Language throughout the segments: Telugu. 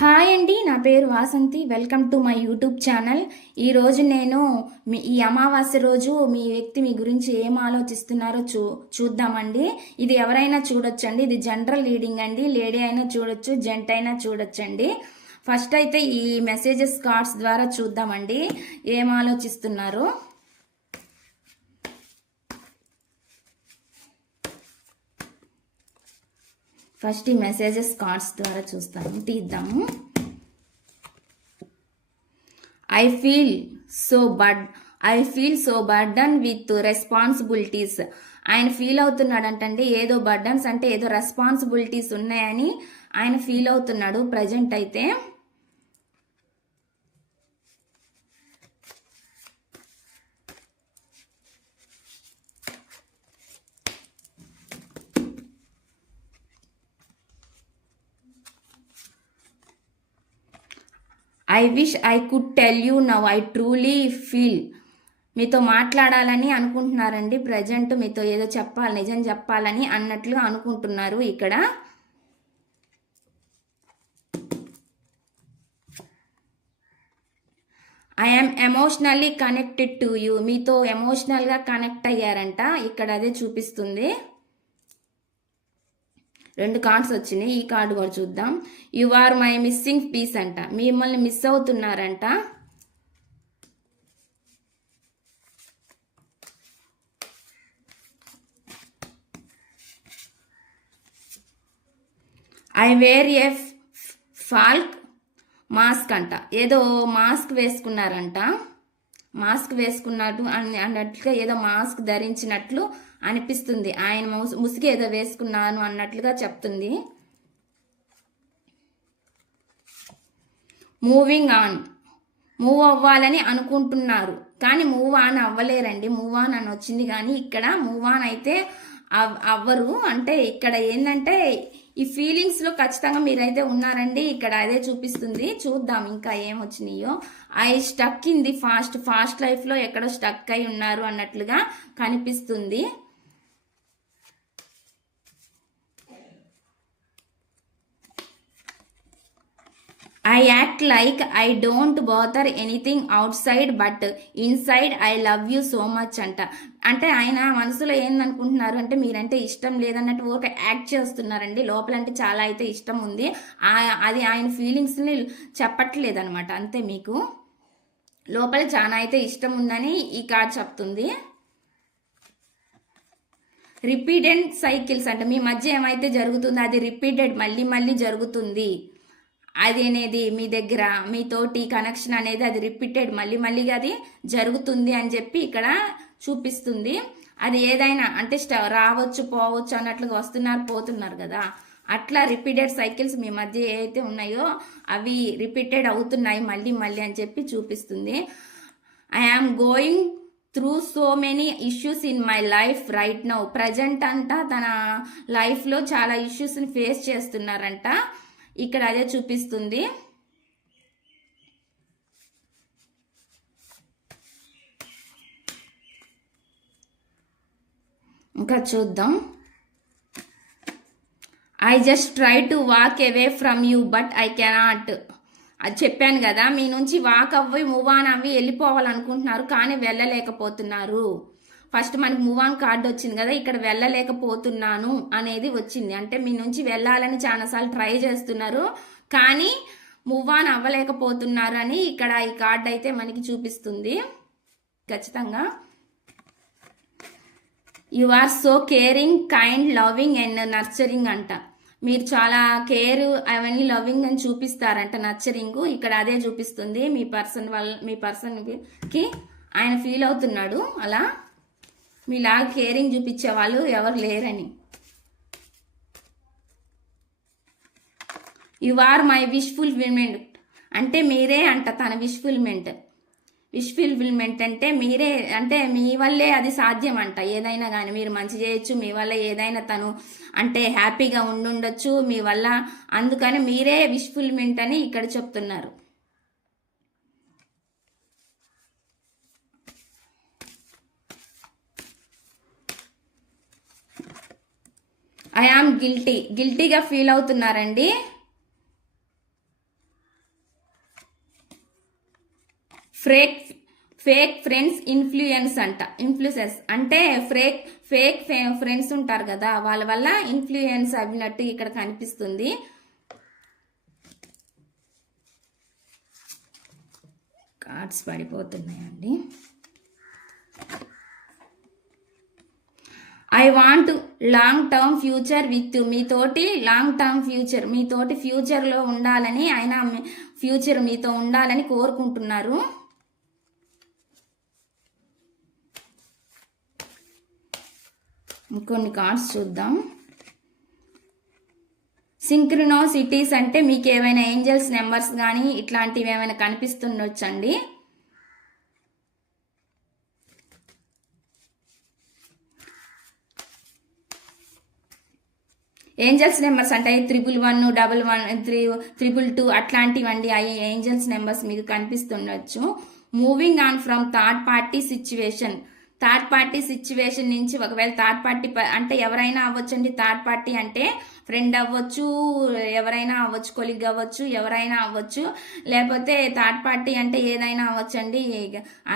హాయ్ అండి నా పేరు Vasanthi. Welcome to my YouTube channel. ఈరోజు నేను మీ ఈ అమావాస్య రోజు మీ వ్యక్తి మీ గురించి ఏం ఆలోచిస్తున్నారో చూ చూద్దామండి. ఇది ఎవరైనా చూడొచ్చండి. ఇది జనరల్ రీడింగ్ అండి. లేడీ అయినా చూడొచ్చు జెంట్ అయినా చూడొచ్చండి. ఫస్ట్ అయితే ఈ మెసేజెస్ కార్డ్స్ ద్వారా చూద్దామండి. ఏం ఆలోచిస్తున్నారు? ఫస్ట్ ఈ మెసేజెస్ కార్డ్స్ ద్వారా చూస్తాము. తీద్దాము. I feel so bad I feel so burden with responsibilities ఆయన ఫీల్ అవుతున్నాడంటండి ఏదో బర్డన్స్ అంటే ఏదో రెస్పాన్సిబిలిటీస్ ఉన్నాయని ఆయన ఫీల్ అవుతున్నాడు ప్రజెంట్ అయితే. I wish I could tell you now I truly feel మీతో మాట్లాడాలని అనుకుంటున్నారండి. ప్రజెంట్ మీతో ఏదో చెప్పాలి నిజం చెప్పాలని అన్నట్లు అనుకుంటున్నారు ఇక్కడ. I'm emotionally connected to you మీతో ఎమోషనల్గా కనెక్ట్ అయ్యారంట. ఇక్కడ అదే చూపిస్తుంది. రెండు కార్డ్స్ వచ్చినాయి ఈ కార్డు కూడా చూద్దాం. You are my missing piece అంట. మిమ్మల్ని miss అవుతున్నారంట. I wear a fake mask అంట. ఏదో మాస్క్ వేసుకున్నారంట. మాస్క్ వేసుకున్నట్టు అని అన్నట్లుగా ఏదో మాస్క్ ధరించినట్లు అనిపిస్తుంది. ఆయన ముసు- ముసుగు ఏదో వేసుకున్నాను అన్నట్లుగా చెప్తుంది. మూవింగ్ ఆన్ మూవ్ అవ్వాలని అనుకుంటున్నారు. కానీ మూవ్ ఆన్ అవ్వలేరండి. మూవ్ ఆన్ అని వచ్చింది కానీ ఇక్కడ మూవ్ ఆన్ అయితే అవ్- అవ్వరు. అంటే ఇక్కడ ఏంటంటే ఈ ఫీలింగ్స్లో ఖచ్చితంగా మీరైతే ఉన్నారండి. ఇక్కడ అదే చూపిస్తుంది. చూద్దాం ఇంకా ఏం వచ్చినాయో I stuck in the past past లైఫ్లో ఎక్కడ ఎక్కడో స్టక్ అయి ఉన్నారు అన్నట్లుగా కనిపిస్తుంది. I act like I don't bother anything outside but inside I love you so much అంట. అంటే ఆయన మనసులో ఏందనుకుంటున్నారు అంటే మీరంటే ఇష్టం లేదన్నట్టు ఊరికే యాక్ట్ చేస్తున్నారండి. లోపల అంటే చాలా అయితే ఇష్టం ఉంది. అది ఆయన ఫీలింగ్స్ని చెప్పట్లేదనమాట అంతే మీకు? లోపల చాలా అయితే ఇష్టం ఉందని ఈ కార్డ్ చెప్తుంది. రిపీటెడ్ సైకిల్స్ అంటే. మీ మధ్య ఏమైతే జరుగుతుందో అది రిపీటెడ్ మళ్ళీ మళ్ళీ జరుగుతుంది. అది అనేది మీ దగ్గర మీతోటి కనెక్షన్ అనేది అది రిపీటెడ్ మళ్ళీ మళ్ళీ అది జరుగుతుంది అని చెప్పి ఇక్కడ చూపిస్తుంది. అది ఏదైనా అంటే స్ట- రావచ్చు పోవచ్చు అన్నట్లుగా వస్తున్నారు పోతున్నారు కదా. అట్లా రిపీటెడ్ సైకిల్స్ మీ మధ్య ఏవైతే ఉన్నాయో అవి రిపీటెడ్ అవుతున్నాయి మళ్ళీ మళ్ళీ అని చెప్పి చూపిస్తుంది. I am going through so many issues in my life right now present అంట తన లైఫ్లో చాలా ఇష్యూస్ని ఫేస్ చేస్తున్నారంట. ఇక్కడ అదే చూపిస్తుంది. ఇంకా చూద్దాం. I just try to walk away from you but I cannot అది చెప్పాను కదా మీ నుంచి వాక్ అవ్వి మూవ్ ఆన్ అవ్వి వెళ్ళిపోవాలనుకుంటున్నారు కానీ వెళ్ళలేకపోతున్నారు. ఫస్ట్ మనకు మూవ్ ఆన్ కార్డు వచ్చింది కదా ఇక్కడ వెళ్ళలేకపోతున్నాను అనేది వచ్చింది. అంటే మీ నుంచి వెళ్ళాలని చాలాసార్లు ట్రై చేస్తున్నారు కానీ మూవ్ ఆన్ అవ్వలేకపోతున్నారు అని ఇక్కడ ఈ కార్డు అయితే మనకి చూపిస్తుంది. ఖచ్చితంగా. You are so caring kind loving and nurturing అంట. మీరు చాలా కేర్ అవన్నీ లవింగ్ అని చూపిస్తారంట నర్చరింగ్ ఇక్కడ అదే చూపిస్తుంది. మీ పర్సన్ వల్ల మీ పర్సన్కి ఆయన ఫీల్ అవుతున్నాడు అలా. మీలాగా కేరింగ్ చూపించే వాళ్ళు ఎవరు లేరని. You are my wish fulfilment అంటే మీరే అంట తన విష్ ఫుల్మెంట్ విష్ ఫుల్ఫిల్మెంట్ అంటే మీరే అంటే మీ వల్లే అది సాధ్యం అంట ఏదైనా కానీ మీరు మంచి చేయొచ్చు మీ వల్ల ఏదైనా తను అంటే హ్యాపీగా ఉండుండొచ్చు మీ వల్ల. అందుకని మీరే విష్ అని ఇక్కడ చెప్తున్నారు. I am guilty. గిల్టీగా ఫీల్ అవుతున్నారండి. ఫ్రేక్ ఫేక్ ఫ్రెండ్స్ ఇన్ఫ్లుయెన్స్ అంట. ఇన్ఫ్లుయెన్స్ అంటే ఫేక్ ఫేక్ ఫ్రెండ్స్ ఉంటారు కదా వాళ్ళ వల్ల ఇన్ఫ్లుయెన్స్ అవినట్టు ఇక్కడ కనిపిస్తుంది. Cards పడిపోతున్నాయండి. I want long term future with మీతోటి లాంగ్ టర్మ్ ఫ్యూచర్ మీతోటి ఫ్యూచర్లో ఉండాలని ఆయన ఫ్యూచర్ మీతో ఉండాలని కోరుకుంటున్నారు. ఇంకొన్ని కార్డ్స్ చూద్దాం. సింక్రినోసిటీస్ అంటే మీకు ఏమైనా ఏంజల్స్ నెంబర్స్ కానీ ఇట్లాంటివి ఏమైనా కనిపిస్తుండొచ్చండి? ఏంజల్స్ నెంబర్స్ అంటే. Triple one double one three triple two అట్లాంటివండి. అవి ఏంజల్స్ నెంబర్స్ మీకు కనిపిస్తుండొచ్చు. Moving on from third party situation third party situation నుంచి ఒకవేళ థర్డ్ పార్టీ అంటే ఎవరైనా అవ్వచ్చండి థర్డ్ పార్టీ అంటే ఫ్రెండ్ అవ్వచ్చు ఎవరైనా అవ్వచ్చు కొలిగ్ అవ్వచ్చు ఎవరైనా అవ్వచ్చు. లేకపోతే థర్డ్ పార్టీ అంటే ఏదైనా అవ్వచ్చండి.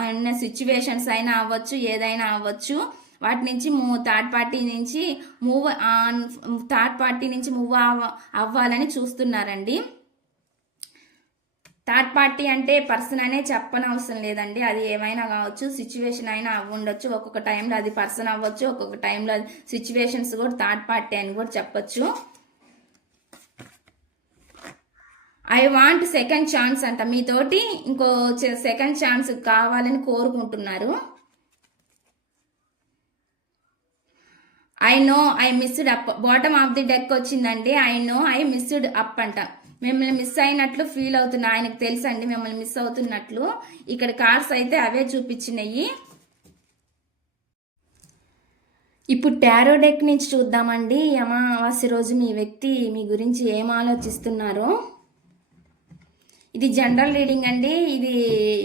ఆయన సిచ్యువేషన్స్ అయినా అవ్వచ్చు ఏదైనా అవ్వచ్చు. వాటి నుంచి మూ థర్డ్ పార్టీ నుంచి మూవ్ ఆన్ థర్డ్ పార్టీ నుంచి మూవ్ అవ్వాలని చూస్తున్నారండి. థర్డ్ పార్టీ అంటే పర్సన్ అనే చెప్పనవసరం లేదండి. అది ఏమైనా కావచ్చు సిచ్యువేషన్ అయినా అవ్వండొచ్చు. ఒక్కొక్క టైంలో అది పర్సన్ అవ్వచ్చు ఒక్కొక్క టైంలో సిచ్యువేషన్స్ కూడా థర్డ్ పార్టీ అని కూడా చెప్పొచ్చు. ఐ వాంట్ సెకండ్ ఛాన్స్ అంట. మీతోటి ఇంకో సెకండ్ ఛాన్స్ కావాలని కోరుకుంటున్నారు. I know I messed up bottom of the deck వచ్చిందండి. I know I messed up అంట. మిమ్మల్ని మిస్ అయినట్లు ఫీల్ అవుతున్నా. ఆయనకు తెలుసు అండి మిమ్మల్ని మిస్ అవుతున్నట్లు. ఇక్కడ కార్స్ అయితే అవే చూపించినాయి. ఇప్పుడు టారో డెక్ నుంచి చూద్దామండి. అమావాస్య రోజు మీ వ్యక్తి మీ గురించి ఏం ఆలోచిస్తున్నారో. ఇది జనరల్ రీడింగ్ అండి. ఇది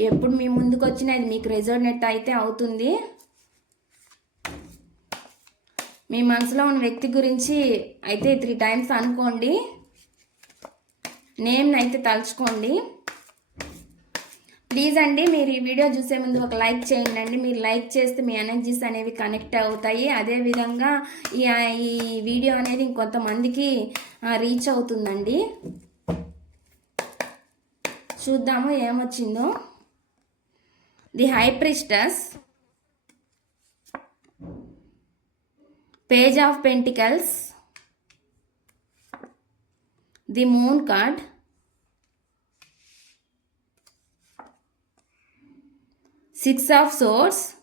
ఎప్పుడు మీ ముందుకు వచ్చినా ఇది మీకు రెజోనేట్ అయితే అవుతుంది. మీ మనసులో ఉన్న వ్యక్తి గురించి అయితే త్రీ టైమ్స్ అనుకోండి. నేమ్ని అయితే తలుచుకోండి. ప్లీజ్ అండి మీరు ఈ వీడియో చూసే ముందు ఒక లైక్ చేయండి అండి. మీరు లైక్ చేస్తే మీ ఎనర్జీస్ అనేవి కనెక్ట్ అవుతాయి. అదేవిధంగా ఈ ఈ వీడియో అనేది ఇంకొంతమందికి రీచ్ అవుతుందండి. చూద్దాము ఏమొచ్చిందో. The high priestess Page of Pentacles, the Moon card, Six of Swords,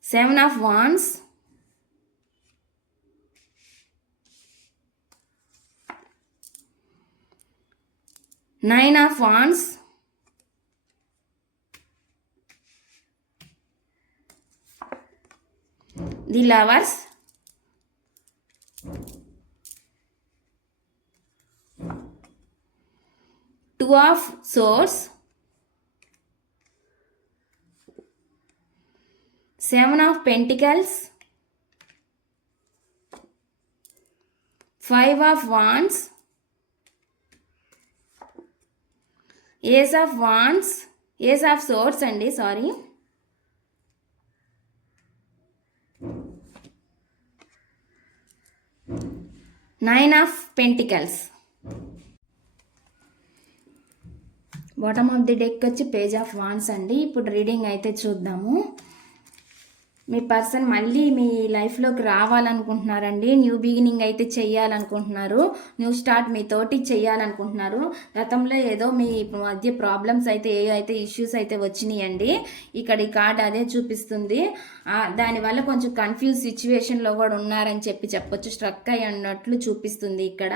Seven of Wands, Nine of Wands, Vance the lovers two of swords seven of pentacles five of wands ace of wands ace of swords అండి sorry nine of pentacles bottom of the deck వచ్చి పేజ్ ఆఫ్ వాన్స్ అండి. ఇప్పుడు రీడింగ్ అయితే చూద్దాము. మీ పర్సన్ మళ్ళీ మీ లైఫ్లోకి రావాలనుకుంటున్నారండి. న్యూ బిగినింగ్ అయితే చేయాలనుకుంటున్నారు న్యూ స్టార్ట్ మీతోటి చేయాలనుకుంటున్నారు గతంలో ఏదో మీ మధ్య ప్రాబ్లమ్స్ అయితే ఏ అయితే ఇష్యూస్ అయితే వచ్చినాయండి. ఇక్కడ ఈ కార్డ్ అదే చూపిస్తుంది. దానివల్ల కొంచెం కన్ఫ్యూజ్ సిచ్యువేషన్లో కూడా ఉన్నారని చెప్పి చెప్పొచ్చు. స్ట్రక్ అయి ఉన్నట్లు చూపిస్తుంది ఇక్కడ.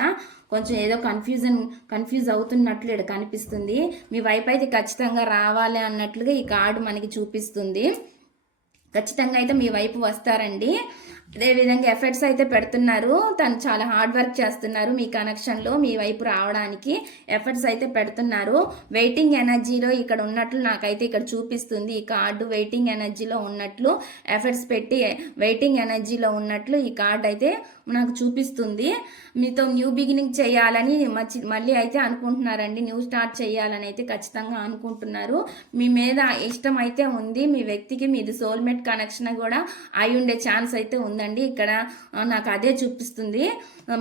కొంచెం ఏదో కన్ఫ్యూజన్ కన్ఫ్యూజ్ అవుతున్నట్లు ఇక్కడ కనిపిస్తుంది. మీ వైపు అయితే ఖచ్చితంగా రావాలి అన్నట్లుగా ఈ కార్డు మనకి చూపిస్తుంది. ఖచ్చితంగా అయితే మీ వైపు వస్తారండి. అదేవిధంగా ఎఫర్ట్స్ అయితే పెడుతున్నారు. తను చాలా హార్డ్ వర్క్ చేస్తున్నారు మీ కనెక్షన్లో మీ వైపు రావడానికి ఎఫర్ట్స్ అయితే పెడుతున్నారు. వెయిటింగ్ ఎనర్జీలో ఇక్కడ ఉన్నట్లు నాకైతే ఇక్కడ చూపిస్తుంది. ఈ కార్డు వెయిటింగ్ ఎనర్జీలో ఉన్నట్లు ఎఫర్ట్స్ పెట్టి వెయిటింగ్ ఎనర్జీలో ఉన్నట్లు ఈ కార్డు అయితే నాకు చూపిస్తుంది. మీతో న్యూ బిగినింగ్ చేయాలని మచ్చి మళ్ళీ అయితే అనుకుంటున్నారండి. న్యూ స్టార్ట్ చేయాలని అయితే ఖచ్చితంగా అనుకుంటున్నారు. మీ మీద ఇష్టం అయితే ఉంది. మీ వ్యక్తికి మీది సోల్మేట్ కనెక్షన్ కూడా అయి ఉండే ఛాన్స్ అయితే ఉందండి. ఇక్కడ నాకు అదే చూపిస్తుంది.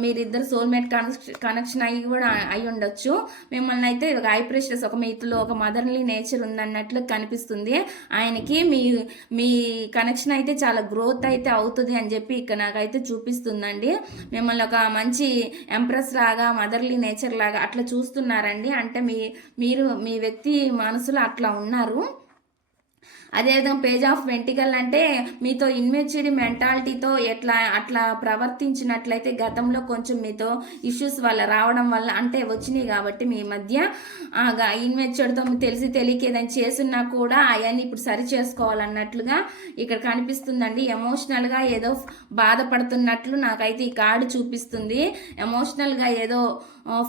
మీరిద్దరు సోల్మేట్ కనెక్షన్ కనెక్షన్ అయ్యి కూడా అయి ఉండొచ్చు. మిమ్మల్ని అయితే ఒక ఐ ప్రెషర్స్ ఒక మీతులో ఒక మదర్లీ నేచర్ ఉందన్నట్లు కనిపిస్తుంది. ఆయనకి మీ మీ కనెక్షన్ అయితే చాలా గ్రోత్ అయితే అవుతుంది అని చెప్పి ఇక్కడ నాకైతే చూపిస్తుందండి. మిమ్మల్ని ఒక మంచి ఎంప్రెస్ లాగా మదర్లీ నేచర్ లాగా అట్లా చూస్తున్నారండి. అంటే మీ మీరు మీ వ్యక్తి మనసులో అట్లా ఉన్నారు. అదేవిధంగా పేజ్ ఆఫ్ వెంటికల్ అంటే మీతో ఇన్మెచ్యూరి మెంటాలిటీతో ఎట్లా అట్లా ప్రవర్తించినట్లయితే గతంలో కొంచెం మీతో ఇష్యూస్ వల్ల రావడం వల్ల అంటే వచ్చినాయి కాబట్టి మీ మధ్య ఇన్మెచ్యూర్తో తెలిసి తెలియక ఏదైనా చేస్తున్నా కూడా అవన్నీ ఇప్పుడు సరి చేసుకోవాలన్నట్లుగా ఇక్కడ కనిపిస్తుందండి. ఎమోషనల్గా ఏదో బాధపడుతున్నట్లు నాకైతే ఈ కార్డు చూపిస్తుంది. ఎమోషనల్గా ఏదో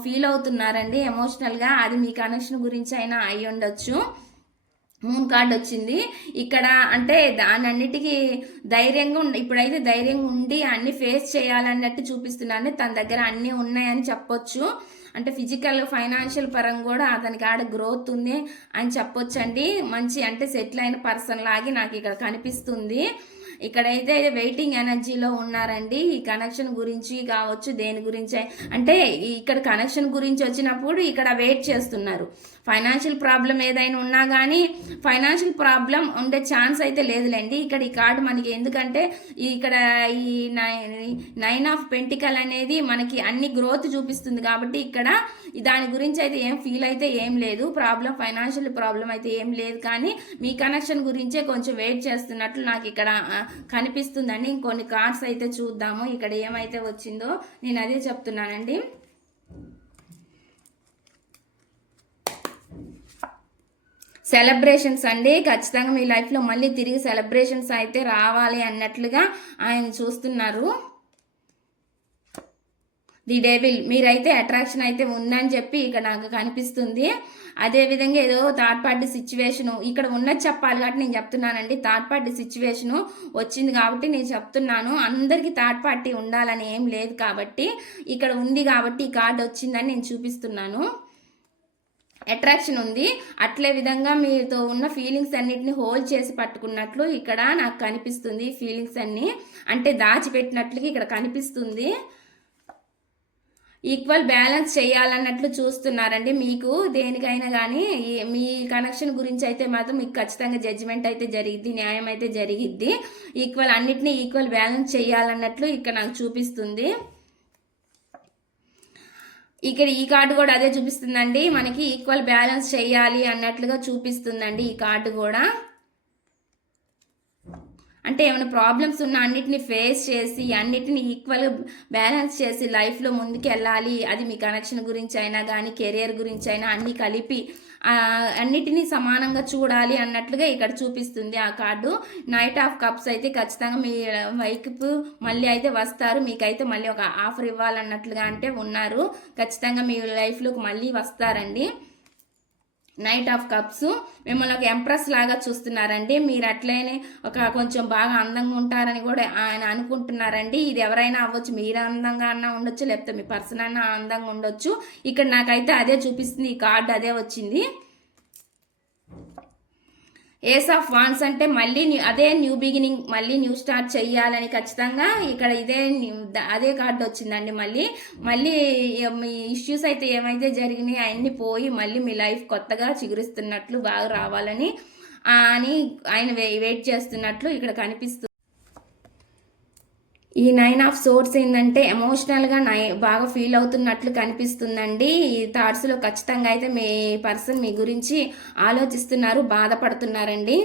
ఫీల్ అవుతున్నారండి. ఎమోషనల్గా అది మీ కనెక్షన్ గురించి అయినా అయి ఉండొచ్చు మూన్ కార్డ్ వచ్చింది. ఇక్కడ అంటే దాని అన్నిటికీ ధైర్యంగా ఉండి ఇప్పుడైతే ధైర్యంగా ఉండి అన్ని ఫేస్ చేయాలన్నట్టు చూపిస్తున్నాను. తన దగ్గర అన్నీ ఉన్నాయని చెప్పొచ్చు. అంటే ఫిజికల్ ఫైనాన్షియల్ పరంగా కూడా అతనికి ఆడ గ్రోత్ ఉంది అని చెప్పొచ్చండి. మంచి అంటే సెటిల్ అయిన పర్సన్ లాగి నాకు ఇక్కడ కనిపిస్తుంది. ఇక్కడైతే వెయిటింగ్ ఎనర్జీలో ఉన్నారండి. ఈ కనెక్షన్ గురించి కావచ్చు దేని గురించి అంటే ఇక్కడ కనెక్షన్ గురించి వచ్చినప్పుడు ఇక్కడ వెయిట్ చేస్తున్నారు. ఫైనాన్షియల్ ప్రాబ్లం ఏదైనా ఉన్నా కానీ ఫైనాన్షియల్ ప్రాబ్లం ఉండే ఛాన్స్ అయితే లేదులేండి. ఇక్కడ ఈ కార్డు మనకి ఎందుకంటే ఇక్కడ ఈ నైన్ ఆఫ్ పెంటికల్ అనేది మనకి అన్ని గ్రోత్ చూపిస్తుంది కాబట్టి ఇక్కడ దాని గురించి అయితే ఏం ఫీల్ అయితే ఏం లేదు. ప్రాబ్లం ఫైనాన్షియల్ ప్రాబ్లం అయితే ఏం లేదు. కానీ మీ కనెక్షన్ గురించే కొంచెం వెయిట్ చేస్తున్నట్లు నాకు ఇక్కడ కనిపిస్తుందండి. ఇంకొన్ని కార్డ్స్ అయితే చూద్దాము. ఇక్కడ ఏమైతే వచ్చిందో నేను అదే చెప్తున్నానండి. సెలబ్రేషన్స్ అండి. ఖచ్చితంగా మీ లైఫ్లో మళ్ళీ తిరిగి సెలబ్రేషన్స్ అయితే రావాలి అన్నట్లుగా ఆయన చూస్తున్నారు. The devil. మీరైతే అట్రాక్షన్ అయితే ఉందని చెప్పి ఇక్కడ నాకు కనిపిస్తుంది. అదేవిధంగా ఏదో థర్డ్ పార్టీ సిచ్యువేషను ఇక్కడ ఉన్నది చెప్పాలి కాబట్టి నేను చెప్తున్నానండి. థర్డ్ పార్టీ సిచ్యువేషను వచ్చింది కాబట్టి నేను చెప్తున్నాను. అందరికీ థర్డ్ పార్టీ ఉండాలని ఏం లేదు కాబట్టి ఇక్కడ ఉంది కాబట్టి ఈ కార్డు వచ్చిందని నేను చూపిస్తున్నాను. అట్రాక్షన్ ఉంది. అట్లే విధంగా మీతో ఉన్న ఫీలింగ్స్ అన్నిటిని హోల్డ్ చేసి పట్టుకున్నట్లు ఇక్కడ నాకు కనిపిస్తుంది. ఫీలింగ్స్ అన్నీ అంటే దాచిపెట్టినట్లుగా ఇక్కడ కనిపిస్తుంది. ఈక్వల్ బ్యాలెన్స్ చేయాలన్నట్లు చూస్తున్నారండి. మీకు దేనికైనా కానీ మీ కనెక్షన్ గురించి అయితే మాత్రం మీకు ఖచ్చితంగా జడ్జిమెంట్ అయితే జరిగిద్ది న్యాయం అయితే జరిగిద్ది. ఈక్వల్ అన్నిటినీ ఈక్వల్ బ్యాలెన్స్ చేయాలన్నట్లు ఇక్కడ నాకు చూపిస్తుంది. ఇక్కడ ఈ కార్డు కూడా అదే చూపిస్తుందండి. మనకి ఈక్వల్ బ్యాలెన్స్ చేయాలి అన్నట్లుగా చూపిస్తుందండి ఈ కార్డు కూడా. అంటే ఏమైనా ప్రాబ్లమ్స్ ఉన్న అన్నిటిని ఫేస్ చేసి అన్నిటిని ఈక్వల్ బ్యాలెన్స్ చేసి లైఫ్లో ముందుకు వెళ్ళాలి అది మీ కనెక్షన్ గురించి అయినా కానీ కెరియర్ గురించి అయినా అన్నీ కలిపి అన్నిటినీ సమానంగా చూడాలి అన్నట్లుగా ఇక్కడ చూపిస్తుంది ఆ కార్డు. నైట్ ఆఫ్ కప్స్ అయితే ఖచ్చితంగా మీ వైపు మళ్ళీ అయితే వస్తారు. మీకైతే మళ్ళీ ఒక ఆఫర్ ఇవ్వాలన్నట్లుగా అంటే ఉన్నారు. ఖచ్చితంగా మీ లైఫ్లోకి మళ్ళీ వస్తారండి. నైట్ ఆఫ్ కప్స్ మిమ్మల్ని ఒక ఎంప్రెస్ లాగా చూస్తున్నారండి. మీరు అట్లనే ఒక కొంచెం బాగా అందంగా ఉంటారని కూడా ఆయన అనుకుంటున్నారండి. ఇది ఎవరైనా అవ్వచ్చు. మీరు అందంగా అన్నా ఉండొచ్చు. లేకపోతే మీ పర్సన్ అన్నా అందంగా ఉండొచ్చు. ఇక్కడ నాకైతే అదే చూపిస్తుంది. ఈ కార్డు అదే వచ్చింది. ఏస్ ఆఫ్ వాన్స్ అంటే మళ్ళీ న్యూ- అదే న్యూ బిగినింగ్ మళ్ళీ న్యూ స్టార్ట్ చెయ్యాలని ఖచ్చితంగా ఇక్కడ ఇదే అదే కార్డు వచ్చిందండి మళ్ళీ. మళ్ళీ మీ ఇష్యూస్ అయితే ఏమైతే జరిగినాయి అవన్నీ పోయి మళ్ళీ మీ లైఫ్ కొత్తగా చిగురిస్తున్నట్లు బాగా రావాలని అని ఆయన వెయిట్ చేస్తున్నట్లు ఇక్కడ కనిపిస్తుంది ఈ నైన్ ఆఫ్ సోర్స్ ఏంటంటే ఎమోషనల్గా నై బాగా ఫీల్ అవుతున్నట్లు కనిపిస్తుందండి. ఈ థాట్స్లో ఖచ్చితంగా అయితే మీ పర్సన్ మీ గురించి ఆలోచిస్తున్నారు బాధపడుతున్నారండి.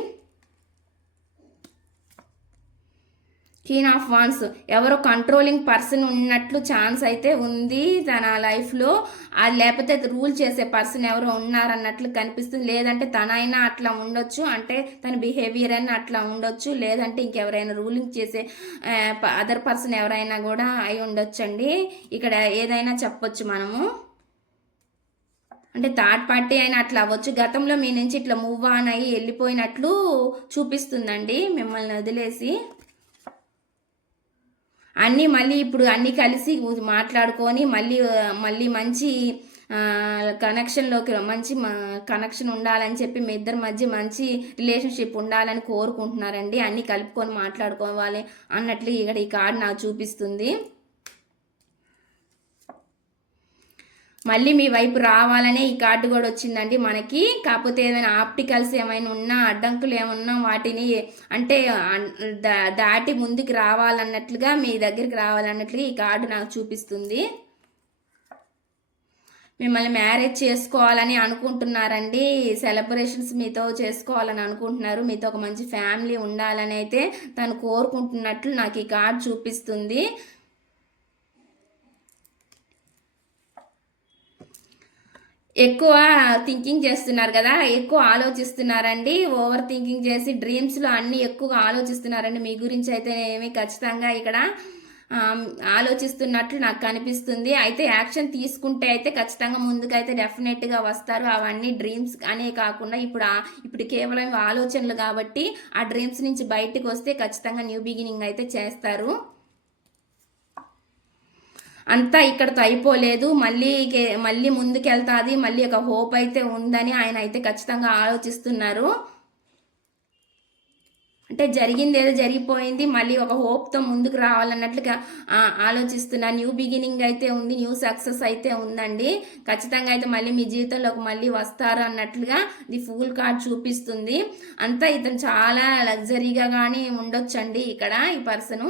King of wands. ఎవరో కంట్రోలింగ్ పర్సన్ ఉన్నట్లు ఛాన్స్ అయితే ఉంది తన లైఫ్లో అది లేకపోతే రూల్ చేసే పర్సన్ ఎవరో ఉన్నారన్నట్లు కనిపిస్తుంది. లేదంటే తనైనా అట్లా ఉండొచ్చు. అంటే తన బిహేవియర్ అయినా అట్లా ఉండొచ్చు. లేదంటే ఇంకెవరైనా రూలింగ్ చేసే అదర్ పర్సన్ ఎవరైనా కూడా అయి ఉండొచ్చండి. ఇక్కడ ఏదైనా చెప్పొచ్చు మనము. అంటే థర్డ్ పార్టీ అయినా అట్లా అవ్వచ్చు. గతంలో మీ నుంచి ఇట్లా మూవ్ ఆన్ అయ్యి వెళ్ళిపోయినట్లు చూపిస్తుందండి. మిమ్మల్ని వదిలేసి. అన్నీ మళ్ళీ ఇప్పుడు అన్నీ కలిసి మాట్లాడుకొని మళ్ళీ మళ్ళీ మంచి కనెక్షన్లోకి మంచి కనెక్షన్ ఉండాలని చెప్పి మీ ఇద్దరి మధ్య మంచి రిలేషన్షిప్ ఉండాలని కోరుకుంటున్నారండి. అన్నీ కలుపుకొని మాట్లాడుకోవాలి అన్నట్లు ఇక్కడ ఈ కార్డు నాకు చూపిస్తుంది. మళ్ళీ మీ వైపు రావాలనే ఈ కార్డు కూడా వచ్చిందండి మనకి. కాకపోతే ఏదైనా ఆప్టికల్స్ ఏమైనా ఉన్నా అడ్డంకులు ఏమన్నా వాటిని అంటే దాటి ముందుకు రావాలన్నట్లుగా మీ దగ్గరికి రావాలన్నట్లుగా ఈ కార్డు నాకు చూపిస్తుంది. మిమ్మల్ని మ్యారేజ్ చేసుకోవాలని అనుకుంటున్నారండి. సెలబ్రేషన్స్ మీతో చేసుకోవాలని అనుకుంటున్నారు. మీతో ఒక మంచి ఫ్యామిలీ ఉండాలని అయితే తను కోరుకుంటున్నట్లు నాకు ఈ కార్డు చూపిస్తుంది. ఎక్కువ థింకింగ్ చేస్తున్నారు కదా ఎక్కువ ఆలోచిస్తున్నారండి. ఓవర్ థింకింగ్ చేసి డ్రీమ్స్లో అన్నీ ఎక్కువగా ఆలోచిస్తున్నారండి. మీ గురించి అయితే ఏమి ఖచ్చితంగా ఇక్కడ ఆలోచిస్తున్నట్లు నాకు కనిపిస్తుంది. అయితే యాక్షన్ తీసుకుంటే అయితే ఖచ్చితంగా ముందుకైతే డెఫినెట్గా వస్తారు. అవన్నీ డ్రీమ్స్ అనే కాకుండా ఇప్పుడు ఇప్పుడు కేవలం ఆలోచనలు కాబట్టి ఆ డ్రీమ్స్ నుంచి బయటకు వస్తే ఖచ్చితంగా న్యూ బిగినింగ్ అయితే చేస్తారు. అంతా ఇక్కడతో అయిపోలేదు. మళ్ళీ మళ్ళీ ముందుకెళ్తాది. మళ్ళీ ఒక హోప్ అయితే ఉందని ఆయన అయితే ఖచ్చితంగా ఆలోచిస్తున్నారు. అంటే జరిగింది ఏదో జరిగిపోయింది. మళ్ళీ ఒక హోప్తో ముందుకు రావాలన్నట్లుగా ఆలోచిస్తున్నా ఆలోచిస్తున్నారు. న్యూ బిగినింగ్ అయితే ఉంది. న్యూ సక్సెస్ అయితే ఉందండి. ఖచ్చితంగా అయితే మళ్ళీ మీ జీవితంలోకి మళ్ళీ వస్తారు అన్నట్లుగా ది ఫూల్ కార్డ్ చూపిస్తుంది. అంతా ఇతను చాలా లగ్జరీగా కానీ ఉండొచ్చండి ఇక్కడ ఈ పర్సను.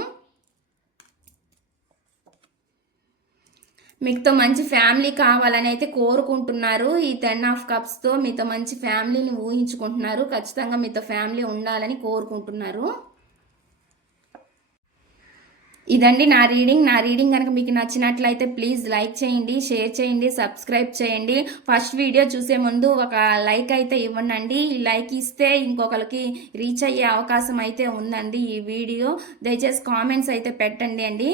మీతో మంచి ఫ్యామిలీ కావాలని అయితే కోరుకుంటున్నారు. ఈ టెన్ ఆఫ్ కప్స్తో మీతో మంచి ఫ్యామిలీని ఊహించుకుంటున్నారు. ఖచ్చితంగా మీతో ఫ్యామిలీ ఉండాలని కోరుకుంటున్నారు. ఇదండి నా రీడింగ్. నా రీడింగ్ కనుక మీకు నచ్చినట్లయితే ప్లీజ్ లైక్ చేయండి షేర్ చేయండి సబ్స్క్రైబ్ చేయండి. ఫస్ట్ వీడియో చూసే ముందు ఒక లైక్ అయితే ఇవ్వండి ఈ లైక్ ఇస్తే ఇంకొకరికి రీచ్ అయ్యే అవకాశం అయితే ఉందండి ఈ వీడియో. దయచేసి కామెంట్స్ అయితే పెట్టండి అండి.